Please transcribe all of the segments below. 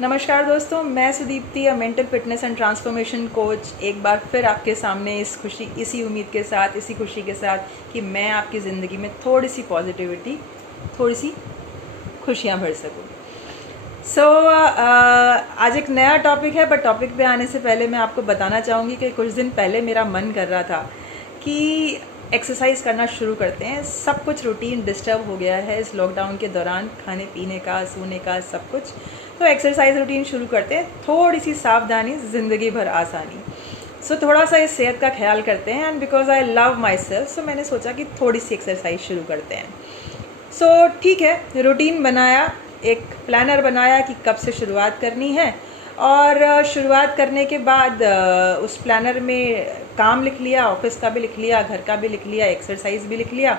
नमस्कार दोस्तों, मैं Sudipti, mental fitness and transformation coach, एक बार फिर आपके सामने इसी उम्मीद के साथ, इसी खुशी के साथ कि मैं आपकी ज़िंदगी में थोड़ी सी पॉजिटिविटी, थोड़ी सी खुशियाँ भर सकूँ। आज एक नया टॉपिक है, बट टॉपिक पे आने से पहले मैं आपको बताना चाहूँगी कि कुछ दिन पहले मेरा मन कर रहा था कि एक्सरसाइज करना शुरू करते हैं। सब कुछ रूटीन डिस्टर्ब हो गया है इस लॉकडाउन के दौरान, खाने पीने का, सोने का, सब कुछ। तो एक्सरसाइज रूटीन शुरू करते हैं, थोड़ी सी सावधानी, ज़िंदगी भर आसानी। थोड़ा सा इस सेहत का ख्याल करते हैं, and because I love myself, so मैंने सोचा कि थोड़ी सी एक्सरसाइज शुरू करते हैं। ठीक है, रूटीन बनाया, एक प्लानर बनाया कि कब से शुरुआत करनी है, और शुरुआत करने के बाद उस प्लानर में काम लिख लिया, ऑफिस का भी लिख लिया, घर का भी लिख लिया, एक्सरसाइज भी लिख लिया।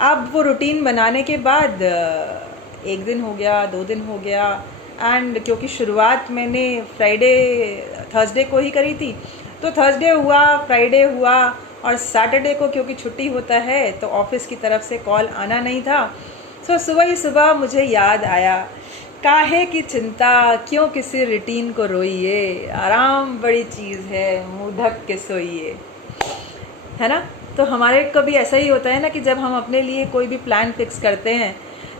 अब वो रूटीन बनाने के बाद एक दिन हो गया, 2 दिन हो गया, एंड क्योंकि शुरुआत मैंने थर्सडे को ही करी थी, तो थर्सडे हुआ, फ्राइडे हुआ, और सैटरडे को क्योंकि छुट्टी होता है तो ऑफिस की तरफ से कॉल आना नहीं था। सुबह ही सुबह मुझे याद आया, काहे की चिंता, क्यों किसी रूटीन को रोइए, आराम बड़ी चीज़ है, मुँह ढक के सोइए, है ना। तो हमारे कभी ऐसा ही होता है ना कि जब हम अपने लिए कोई भी प्लान फिक्स करते हैं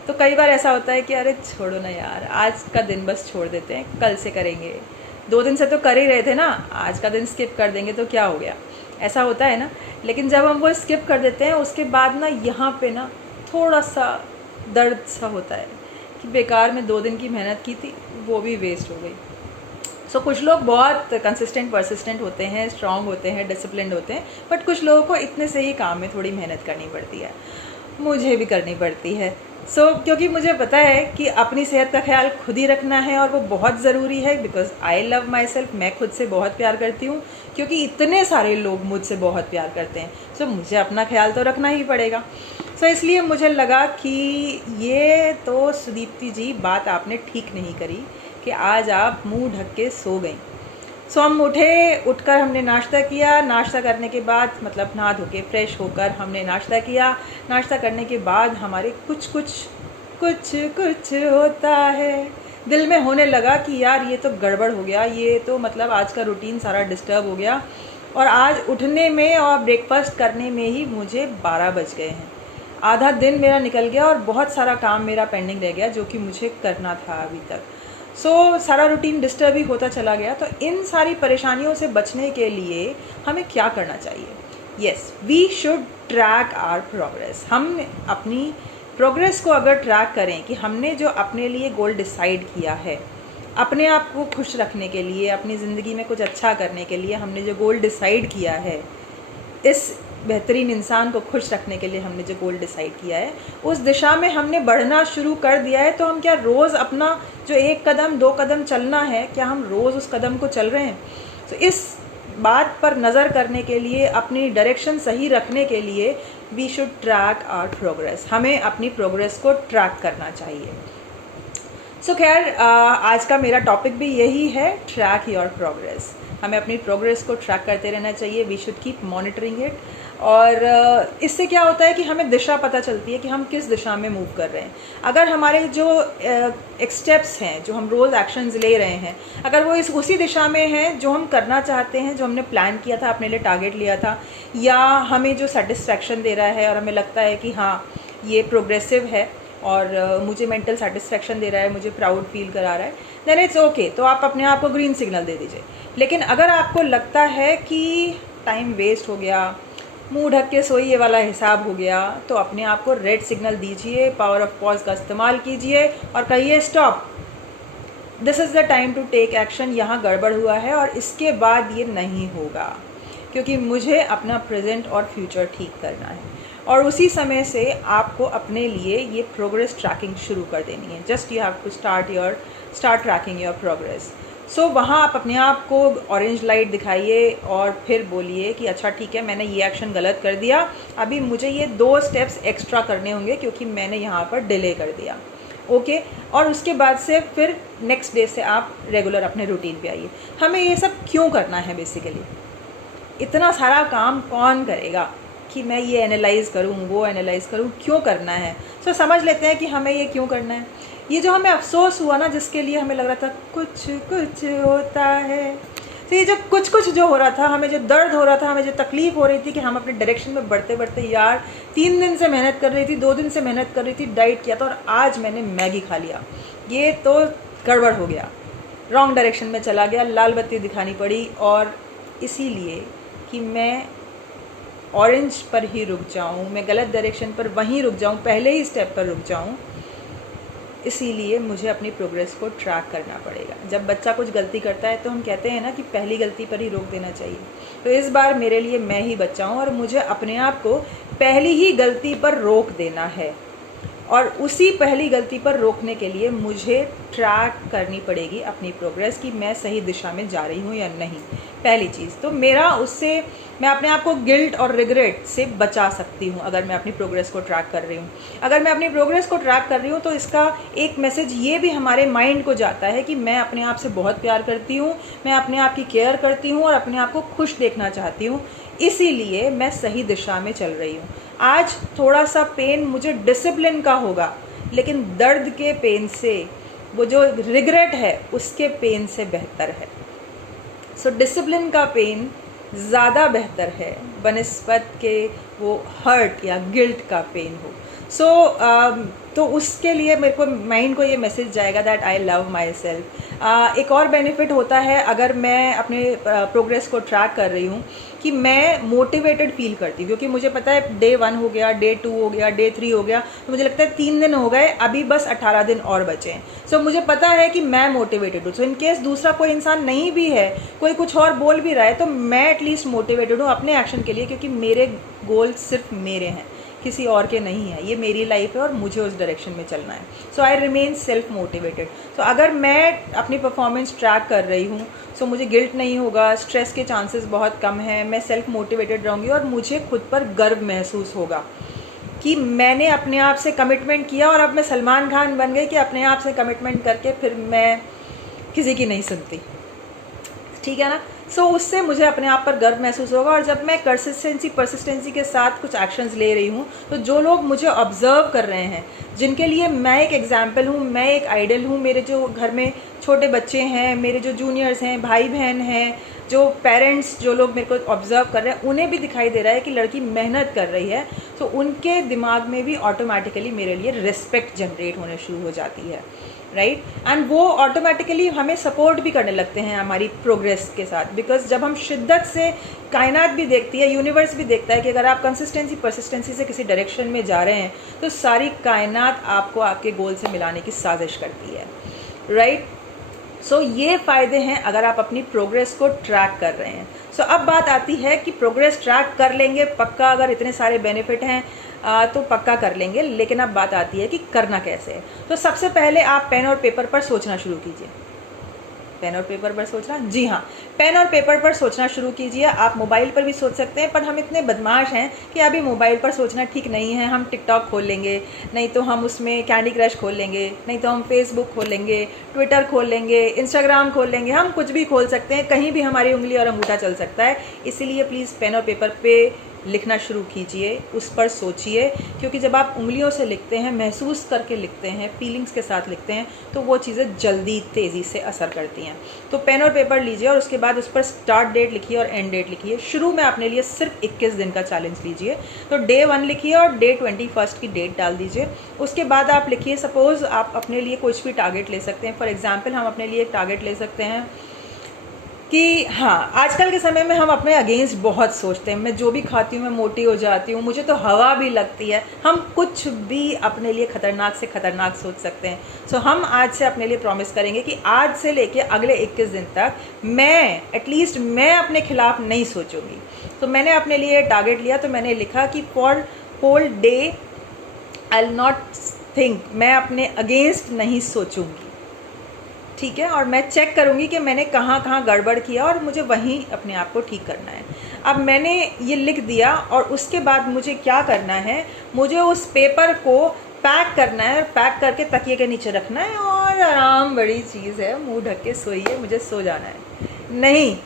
तो कई बार ऐसा होता है कि अरे छोड़ो ना यार, आज का दिन बस छोड़ देते हैं, कल से करेंगे। 2 दिन से तो कर ही रहे थे ना, आज का दिन स्किप कर देंगे तो क्या हो गया, ऐसा होता है ना। लेकिन जब हम वो स्किप कर देते हैं, उसके बाद ना यहाँ पे ना थोड़ा सा दर्द सा होता है कि बेकार में 2 दिन की मेहनत की थी, वो भी वेस्ट हो गई। कुछ लोग बहुत कंसिस्टेंट, परसिस्टेंट होते हैं, स्ट्रांग होते हैं, डिसिप्लिन्ड होते हैं, बट कुछ लोगों को इतने से ही काम में थोड़ी मेहनत करनी पड़ती है, मुझे भी करनी पड़ती है। क्योंकि मुझे पता है कि अपनी सेहत का ख्याल खुद ही रखना है, और वो बहुत ज़रूरी है, because I love my self. मैं खुद से बहुत प्यार करती हूँ, क्योंकि इतने सारे लोग मुझसे बहुत प्यार करते हैं, मुझे अपना ख्याल तो रखना ही पड़ेगा। इसलिए मुझे लगा कि ये तो सुदीप्ति जी बात आपने ठीक नहीं करी कि आज आप मुंह ढक के सो गई। हम उठकर हमने नाश्ता किया। नाश्ता करने के बाद, मतलब नहा धो के फ्रेश होकर हमने नाश्ता किया। नाश्ता करने के बाद हमारे कुछ होता है, दिल में होने लगा कि यार ये तो गड़बड़ हो गया, ये तो मतलब आज का रूटीन सारा डिस्टर्ब हो गया, और आज उठने में और ब्रेकफास्ट करने में ही मुझे 12 बज गए हैं। आधा दिन मेरा निकल गया और बहुत सारा काम मेरा पेंडिंग रह गया जो कि मुझे करना था अभी तक। सारा रूटीन डिस्टर्ब ही होता चला गया। तो इन सारी परेशानियों से बचने के लिए हमें क्या करना चाहिए? Yes, we should track our progress. हम अपनी प्रोग्रेस को अगर ट्रैक करें कि हमने जो अपने लिए गोल डिसाइड किया है, अपने आप को खुश रखने के लिए, अपनी ज़िंदगी में कुछ अच्छा करने के लिए हमने जो गोल डिसाइड किया है, इस बेहतरीन इंसान को खुश रखने के लिए हमने जो गोल डिसाइड किया है, उस दिशा में हमने बढ़ना शुरू कर दिया है, तो हम क्या रोज़ अपना जो 1 कदम 2 कदम चलना है, क्या हम रोज़ उस कदम को चल रहे हैं? इस बात पर नज़र करने के लिए, अपनी डायरेक्शन सही रखने के लिए, we should track our progress. हमें अपनी प्रोग्रेस को ट्रैक करना चाहिए। खैर, आज का मेरा टॉपिक भी यही है, ट्रैक योर प्रोग्रेस। हमें अपनी प्रोग्रेस को ट्रैक करते रहना चाहिए, we should keep monitoring it. और इससे क्या होता है कि हमें दिशा पता चलती है कि हम किस दिशा में मूव कर रहे हैं। अगर हमारे जो स्टेप्स हैं, जो हम रोज़ एक्शंस ले रहे हैं, अगर वो उसी दिशा में हैं जो हम करना चाहते हैं, जो हमने प्लान किया था, अपने लिए टारगेट लिया था, या हमें जो सेटिस्फैक्शन दे रहा है और हमें लगता है कि हाँ ये प्रोग्रेसिव है और मुझे मेंटल सेटिस्फैक्शन दे रहा है, मुझे प्राउड फील करा रहा है, देन इट्स ओके। तो आप अपने आप को ग्रीन सिग्नल दे दीजिए। लेकिन अगर आपको लगता है कि टाइम वेस्ट हो गया, मुंह ढक के सोइए वाला हिसाब हो गया, तो अपने आप को रेड सिग्नल दीजिए, पावर ऑफ पॉज का इस्तेमाल कीजिए और कहिए stop, this is the time to take action. यहाँ गड़बड़ हुआ है और इसके बाद ये नहीं होगा, क्योंकि मुझे अपना प्रेजेंट और फ्यूचर ठीक करना है। और उसी समय से आपको अपने लिए ये प्रोग्रेस ट्रैकिंग शुरू कर देनी है। Just you have to start tracking your progress. वहाँ आप अपने आप को ऑरेंज लाइट दिखाइए और फिर बोलिए कि अच्छा ठीक है, मैंने ये एक्शन गलत कर दिया, अभी मुझे ये 2 स्टेप्स एक्स्ट्रा करने होंगे क्योंकि मैंने यहाँ पर डिले कर दिया। ओके, और उसके बाद से फिर नेक्स्ट डे से आप रेगुलर अपने रूटीन पे आइए। हमें ये सब क्यों करना है? बेसिकली इतना सारा काम कौन करेगा कि मैं ये एनालाइज़ करूँ, वो एनालाइज़ करूँ, क्यों करना है? समझ लेते हैं कि हमें ये क्यों करना है। ये जो हमें अफसोस हुआ ना, जिसके लिए हमें लग रहा था कुछ कुछ होता है, तो ये जो कुछ कुछ जो हो रहा था, हमें जो दर्द हो रहा था, हमें जो तकलीफ़ हो रही थी कि हम अपने डायरेक्शन में बढ़ते बढ़ते, यार 3 दिन से मेहनत कर रही थी, 2 दिन से मेहनत कर रही थी, डाइट किया था और आज मैंने मैगी खा लिया, ये तो गड़बड़ हो गया, रॉन्ग डायरेक्शन में चला गया, लाल बत्ती दिखानी पड़ी। और इसीलिए कि मैं ऑरेंज पर ही रुक जाऊं, मैं गलत डायरेक्शन पर वहीं रुक जाऊं, पहले ही स्टेप पर रुक जाऊं, इसीलिए मुझे अपनी प्रोग्रेस को ट्रैक करना पड़ेगा। जब बच्चा कुछ गलती करता है तो हम कहते हैं ना कि पहली गलती पर ही रोक देना चाहिए। तो इस बार मेरे लिए मैं ही बच्चा हूँ और मुझे अपने आप को पहली ही गलती पर रोक देना है, और उसी पहली गलती पर रोकने के लिए मुझे ट्रैक करनी पड़ेगी अपनी प्रोग्रेस कि मैं सही दिशा में जा रही हूँ या नहीं। पहली चीज़ तो मेरा उससे मैं अपने आप को गिल्ट और रिग्रेट से बचा सकती हूँ अगर मैं अपनी प्रोग्रेस को ट्रैक कर रही हूँ। अगर मैं अपनी प्रोग्रेस को ट्रैक कर रही हूँ तो इसका एक मैसेज ये भी हमारे माइंड को जाता है कि मैं अपने आप से बहुत प्यार करती हूँ, मैं अपने आप की केयर करती हूँ और अपने आप को खुश देखना चाहती हूँ, इसीलिए मैं सही दिशा में चल रही हूँ। आज थोड़ा सा पेन मुझे डिसिप्लिन का होगा, लेकिन दर्द के पेन से, वो जो रिग्रेट है उसके पेन से बेहतर है। सो डिसिप्लिन का पेन ज़्यादा बेहतर है बनिस्बत के वो हर्ट या गिल्ट का पेन हो। तो उसके लिए मेरे को माइंड को ये मैसेज जाएगा that I love my self. एक और बेनिफिट होता है अगर मैं अपने प्रोग्रेस को ट्रैक कर रही हूँ कि मैं मोटिवेटेड फील करती हूँ, क्योंकि मुझे पता है डे 1 हो गया, डे 2 हो गया, डे 3 हो गया, तो मुझे लगता है 3 दिन हो गए, अभी बस 18 दिन और बचे हैं। सो मुझे पता है कि मैं मोटिवेटेड हूँ। सो इन केस दूसरा कोई इंसान नहीं भी है, कोई कुछ और बोल भी रहा है, तो मैं एटलीस्ट मोटिवेटेड हूँ अपने एक्शन के लिए, क्योंकि मेरे गोल सिर्फ मेरे हैं, किसी और के नहीं है। ये मेरी लाइफ है और मुझे उस डायरेक्शन में चलना है। सो आई रिमेन सेल्फ मोटिवेटेड। सो अगर मैं अपनी परफॉर्मेंस ट्रैक कर रही हूँ सो मुझे गिल्ट नहीं होगा, स्ट्रेस के चांसेस बहुत कम हैं, मैं सेल्फ मोटिवेटेड रहूँगी और मुझे खुद पर गर्व महसूस होगा कि मैंने अपने आप से कमिटमेंट किया और अब मैं सलमान खान बन गई कि अपने आप से कमिटमेंट करके फिर मैं किसी की नहीं सुनती। ठीक है ना। सो उससे मुझे अपने आप पर गर्व महसूस होगा। और जब मैं परसिस्टेंसी के साथ कुछ एक्शंस ले रही हूँ तो जो लोग मुझे ऑब्जर्व कर रहे हैं, जिनके लिए मैं एक एग्जाम्पल हूँ, मैं एक आइडल हूँ, मेरे जो घर में छोटे बच्चे हैं, मेरे जो जूनियर्स हैं, भाई बहन हैं, जो पेरेंट्स, जो लोग मेरे को ऑब्जर्व कर रहे हैं, उन्हें भी दिखाई दे रहा है कि लड़की मेहनत कर रही है, तो उनके दिमाग में भी ऑटोमेटिकली मेरे लिए रिस्पेक्ट जनरेट होने शुरू हो जाती है, राइट। एंड वो ऑटोमेटिकली हमें सपोर्ट भी करने लगते हैं हमारी प्रोग्रेस के साथ, बिकॉज जब हम शिद्दत से, कायनात भी देखती है, यूनिवर्स भी देखता है कि अगर आप परसिस्टेंसी से किसी डायरेक्शन में जा रहे हैं तो सारी कायनात आपको आपके गोल से मिलाने की साजिश करती है, राइट। सो ये फ़ायदे हैं अगर आप अपनी प्रोग्रेस को ट्रैक कर रहे हैं। सो अब बात आती है कि प्रोग्रेस ट्रैक कर लेंगे पक्का, अगर इतने सारे बेनिफिट हैं तो पक्का कर लेंगे, लेकिन अब बात आती है कि करना कैसे है। तो सबसे पहले आप पेन और पेपर पर सोचना शुरू कीजिए। पेन और पेपर पर सोचना, जी हाँ, पेन और पेपर पर सोचना शुरू कीजिए। आप मोबाइल पर भी सोच सकते हैं, पर हम इतने बदमाश हैं कि अभी मोबाइल पर सोचना ठीक नहीं है। हम टिकटॉक खोल लेंगे, नहीं तो हम उसमें कैंडी क्रश खोल लेंगे, नहीं तो हम फेसबुक खोल लेंगे, ट्विटर खोल लेंगे, इंस्टाग्राम खोल लेंगे, हम कुछ भी खोल सकते हैं, कहीं भी हमारी उंगली और अंगूठा चल सकता है। इसीलिए प्लीज़ पेन और पेपर पे लिखना शुरू कीजिए, उस पर सोचिए, क्योंकि जब आप उंगलियों से लिखते हैं, महसूस करके लिखते हैं, फीलिंग्स के साथ लिखते हैं, तो वो चीज़ें जल्दी तेज़ी से असर करती हैं। तो पेन और पेपर लीजिए और उसके बाद उस पर स्टार्ट डेट लिखिए और एंड डेट लिखिए। शुरू में अपने लिए सिर्फ 21 दिन का चैलेंज लीजिए, तो डे 1 लिखिए और डे 21 की डेट डाल दीजिए। उसके बाद आप लिखिए, सपोज़ आप अपने लिए कुछ भी टारगेट ले सकते हैं। फॉर एग्जाम्पल हम अपने लिए एक टारगेट ले सकते हैं कि हाँ, आजकल के समय में हम अपने अगेंस्ट बहुत सोचते हैं। मैं जो भी खाती हूँ मैं मोटी हो जाती हूँ, मुझे तो हवा भी लगती है। हम कुछ भी अपने लिए ख़तरनाक से ख़तरनाक सोच सकते हैं। सो हम आज से अपने लिए प्रॉमिस करेंगे कि आज से लेके अगले 21 दिन तक एटलीस्ट मैं अपने खिलाफ नहीं सोचूंगी। तो मैंने अपने लिए टारगेट लिया, तो मैंने लिखा कि for whole day I will not think, मैं अपने अगेंस्ट नहीं सोचूंगी, ठीक है। और मैं चेक करूँगी कि मैंने कहाँ कहाँ गड़बड़ किया और मुझे वहीं अपने आप को ठीक करना है। अब मैंने ये लिख दिया और उसके बाद मुझे क्या करना है, मुझे उस पेपर को पैक करना है और पैक करके तकिए के नीचे रखना है और आराम, बड़ी चीज़ है, मुंह ढक के सोइए, मुझे सो जाना है। नहीं,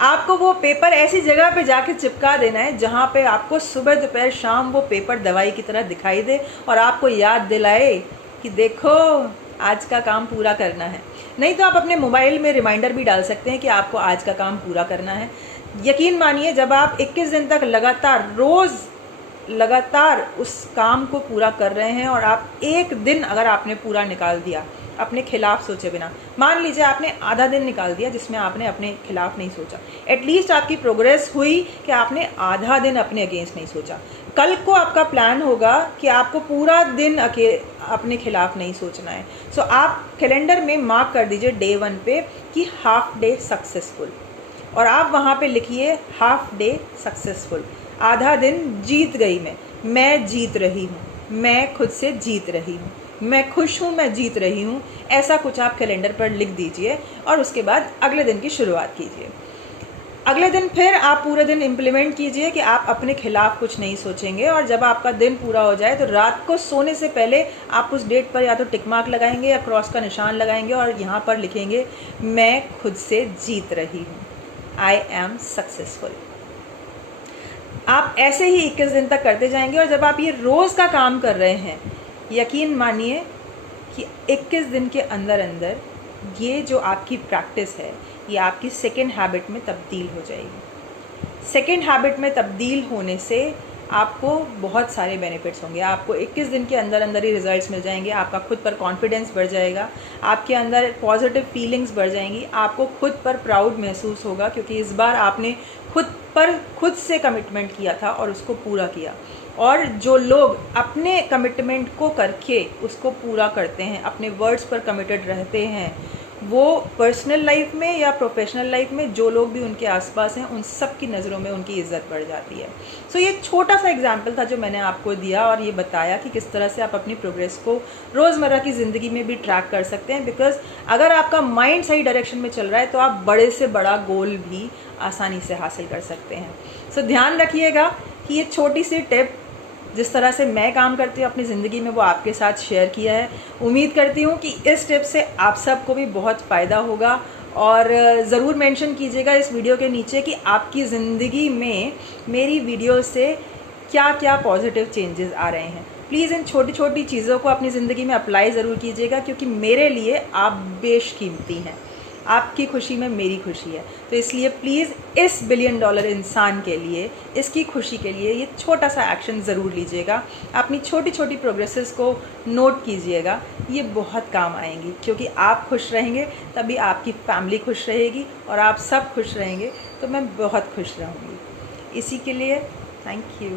आपको वो पेपर ऐसी जगह पे जाके चिपका देना है जहाँ पे आपको सुबह दोपहर शाम वो पेपर दवाई की तरह दिखाई दे और आपको याद दिलाए कि देखो आज का काम पूरा करना है। नहीं तो आप अपने मोबाइल में रिमाइंडर भी डाल सकते हैं कि आपको आज का काम पूरा करना है। यकीन मानिए, जब आप 21 दिन तक लगातार उस काम को पूरा कर रहे हैं और आप एक दिन अगर आपने पूरा निकाल दिया अपने खिलाफ सोचे बिना, मान लीजिए आपने आधा दिन निकाल दिया जिसमें आपने अपने खिलाफ नहीं सोचा, एटलीस्ट आपकी प्रोग्रेस हुई कि आपने आधा दिन अपने अगेंस्ट नहीं सोचा। कल को आपका प्लान होगा कि आपको पूरा दिन अपने खिलाफ नहीं सोचना है। सो आप कैलेंडर में मार्क कर दीजिए डे 1 पे कि हाफ डे सक्सेसफुल, और आप वहाँ पे लिखिए हाफ डे सक्सेसफुल, आधा दिन जीत गई मैं जीत रही हूँ, मैं खुद से जीत रही हूँ, मैं खुश हूँ, मैं जीत रही हूँ। ऐसा कुछ आप कैलेंडर पर लिख दीजिए और उसके बाद अगले दिन की शुरुआत कीजिए। अगले दिन फिर आप पूरे दिन इम्प्लीमेंट कीजिए कि आप अपने खिलाफ कुछ नहीं सोचेंगे, और जब आपका दिन पूरा हो जाए तो रात को सोने से पहले आप उस डेट पर या तो टिक मार्क लगाएंगे या क्रॉस का निशान लगाएंगे और यहाँ पर लिखेंगे मैं खुद से जीत रही हूँ, आई एम सक्सेसफुल। आप ऐसे ही 21 दिन तक करते जाएंगे, और जब आप ये रोज़ का काम कर रहे हैं, यकीन मानिए कि 21 दिन के अंदर अंदर ये जो आपकी प्रैक्टिस है ये आपकी सेकेंड हैबिट में तब्दील हो जाएगी। सेकेंड हैबिट में तब्दील होने से आपको बहुत सारे बेनिफिट्स होंगे। आपको 21 दिन के अंदर अंदर ही रिजल्ट्स मिल जाएंगे, आपका खुद पर कॉन्फिडेंस बढ़ जाएगा, आपके अंदर पॉजिटिव फीलिंग्स बढ़ जाएंगी, आपको खुद पर प्राउड महसूस होगा क्योंकि इस बार आपने खुद से कमिटमेंट किया था और उसको पूरा किया। और जो लोग अपने कमिटमेंट को करके उसको पूरा करते हैं, अपने वर्ड्स पर कमिटेड रहते हैं, वो पर्सनल लाइफ में या प्रोफेशनल लाइफ में जो लोग भी उनके आसपास हैं उन सब की नज़रों में उनकी इज़्ज़त बढ़ जाती है। सो ये छोटा सा एग्जाम्पल था जो मैंने आपको दिया और ये बताया कि किस तरह से आप अपनी प्रोग्रेस को रोज़मर्रा की ज़िंदगी में भी ट्रैक कर सकते हैं। बिकॉज अगर आपका माइंड सही डायरेक्शन में चल रहा है तो आप बड़े से बड़ा गोल भी आसानी से हासिल कर सकते हैं। सो ध्यान रखिएगा कि ये छोटी सी टिप जिस तरह से मैं काम करती हूँ अपनी ज़िंदगी में वो आपके साथ शेयर किया है। उम्मीद करती हूँ कि इस टिप से आप सबको भी बहुत फ़ायदा होगा, और ज़रूर मेंशन कीजिएगा इस वीडियो के नीचे कि आपकी ज़िंदगी में मेरी वीडियो से क्या क्या पॉजिटिव चेंजेस आ रहे हैं। प्लीज़ इन छोटी छोटी चीज़ों को अपनी ज़िंदगी में अप्लाई ज़रूर कीजिएगा, क्योंकि मेरे लिए आप बेशकीमती हैं। आपकी खुशी में मेरी खुशी है, तो इसलिए प्लीज़ इस $1 बिलियन इंसान के लिए, इसकी खुशी के लिए ये छोटा सा एक्शन ज़रूर लीजिएगा। अपनी छोटी छोटी प्रोग्रेसेस को नोट कीजिएगा, ये बहुत काम आएंगी, क्योंकि आप खुश रहेंगे तभी आपकी फैमिली खुश रहेगी, और आप सब खुश रहेंगे तो मैं बहुत खुश रहूँगी। इसी के लिए थैंक यू।